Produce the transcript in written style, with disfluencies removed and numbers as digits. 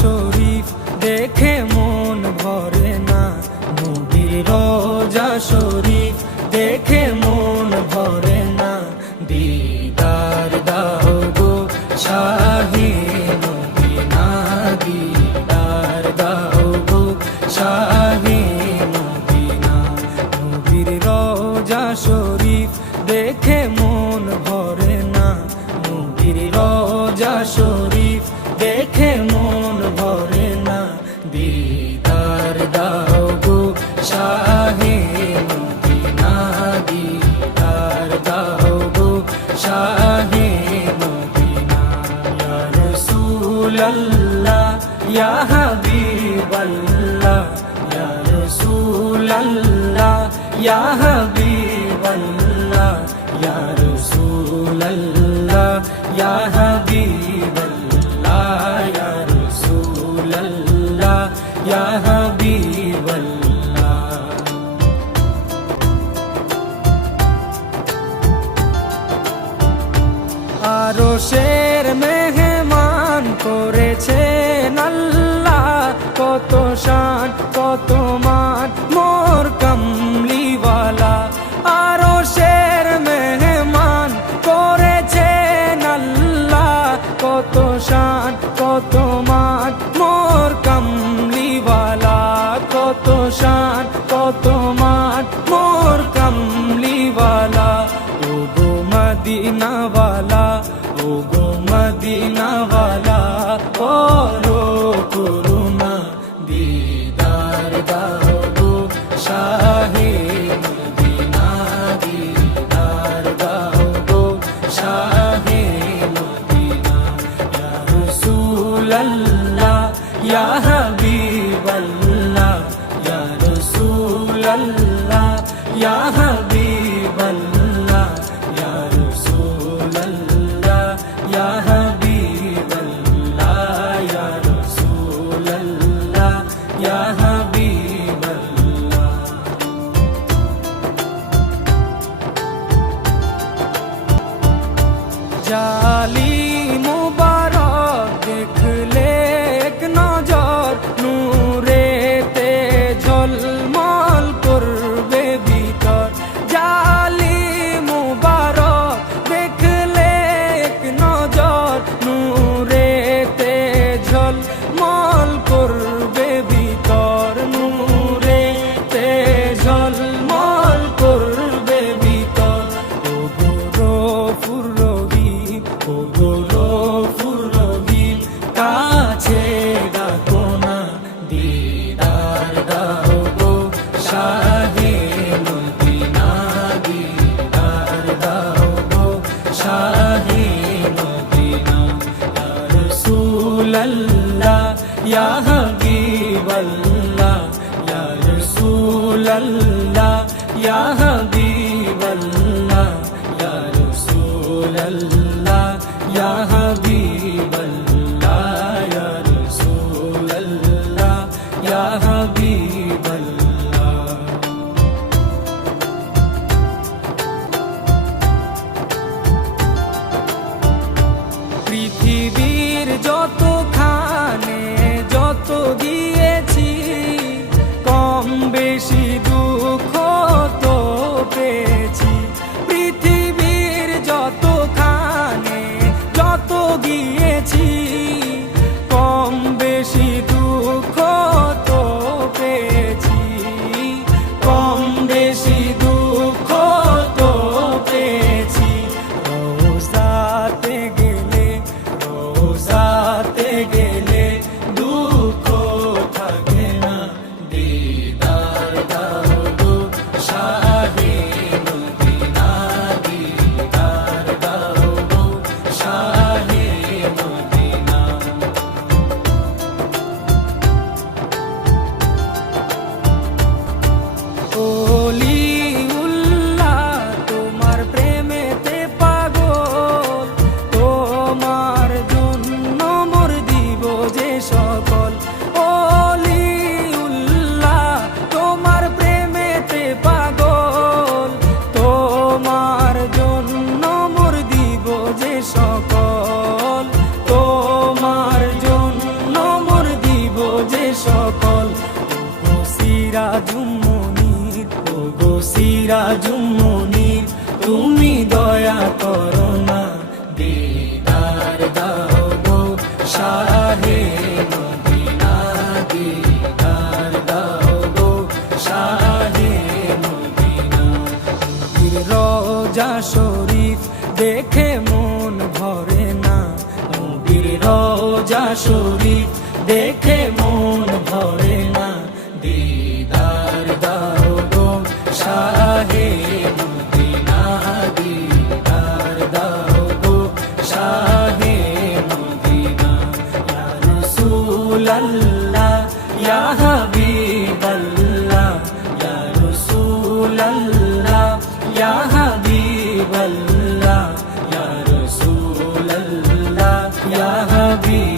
শরীফ দেখে মন ভরে না, নবীর রোজা শরীফ দেখে মন ভরে না। দিদার দাও গো শাহে মদিনা, দিদার দাও গো শাহে মদিনা। নবীর রোজা শরীফ দেখে মন ভরে না, নবীর রোজা শরীফ দেখে মন ভরে না। দিদার দাও গো শাহে মদিনা, দিদার দাও গো শাহে মদিনা। ইয়া রাসূলাল্লাহ ইয়া হাবিবাল্লাহ, ইয়া রাসূলাল্লাহ ইয়া হাবিবাল্লাহ, ইয়া রাসূলাল্লাহ ইয়া হাবিবাল্লাহ, ইয়া রাসূলাল্লাহ ইয়া হাবিবাল্লাহ। আরশের মেহমান করেছেন আল্লাহ, কত শান কত মান মোর কামলিওয়ালা। আরশের মেহমান করেছেন আল্লাহ, কত শান কত মান মোর কামলিওয়ালা, কত শান কত মান মোর কামলিওয়ালা। ও গো মদিনাওয়ালা, ও গো মদিনাওয়ালা, করো করুণা, দিদার দাও গো শাহে মদিনা, দিদার দাও গো শাহে মদিনা। ইয়া রাসূলাল্লাহ ইয়া হাবিবাল্লাহ, ইয়া রাসূলাল্লাহ ইয়া হাবিবাল্লাহ, ইয়া রাসূলাল্লাহ ইয়া হাবিবাল্লাহ, ইয়া রাসূলাল্লাহ ইয়া হাবিবাল্লাহ। জালি মুবারক দেখলে এক নজর, নূরেতে ঝলমল করবে ভিতর। জালি মুবারক দেখলে এক নজর, নূরেতে ঝলমল করবে ভিতর, নূরেতে ঝলমল করবে ভিতর। ও গো গফুর রহিম, ও গো গফুর রহিম, কাছে ডাকো না, দিদার দাও গো শাহে মদিনা, দিদার দাও গো শাহে মদিনা। ইয়া রাসূলাল্লাহ ইয়া হাবিবাল্লাহ, ইয়া রাসূলাল্লাহ ইয়া হাবিবাল্লাহ, ইয়া রাসূলাল্লাহ ইয়া হাবিবাল্লাহ, ইয়া রাসূলাল্লাহ ইয়া হাবিবাল্লাহ। পৃথিবীর যতখানে যত দিয়েছি, কম বেশি দুঃখ তো পেয়েছি। পৃথিবীর যতখানে যত মাজুম মনির তুমি দয়া করো না, দিদার দাও গো শাহে মদিনা, দিদার দাও গো শাহে মদিনা। নবীর রওজা শরীফ দেখে মন ভরে না, নবীর রওজা শরীফ দেখে মন ভরে না, দিদার দাও গো শাহে মদিনা, দিদার দাও গো শাহে মদিনা। ইয়া রাসূলাল্লাহ ইয়া হাবিবাল্লাহ, ইয়া রাসূলাল্লাহ ইয়া হাবিবাল্লাহ, ইয়া রাসূলাল্লাহ ইয়া হাবিবাল্লাহ।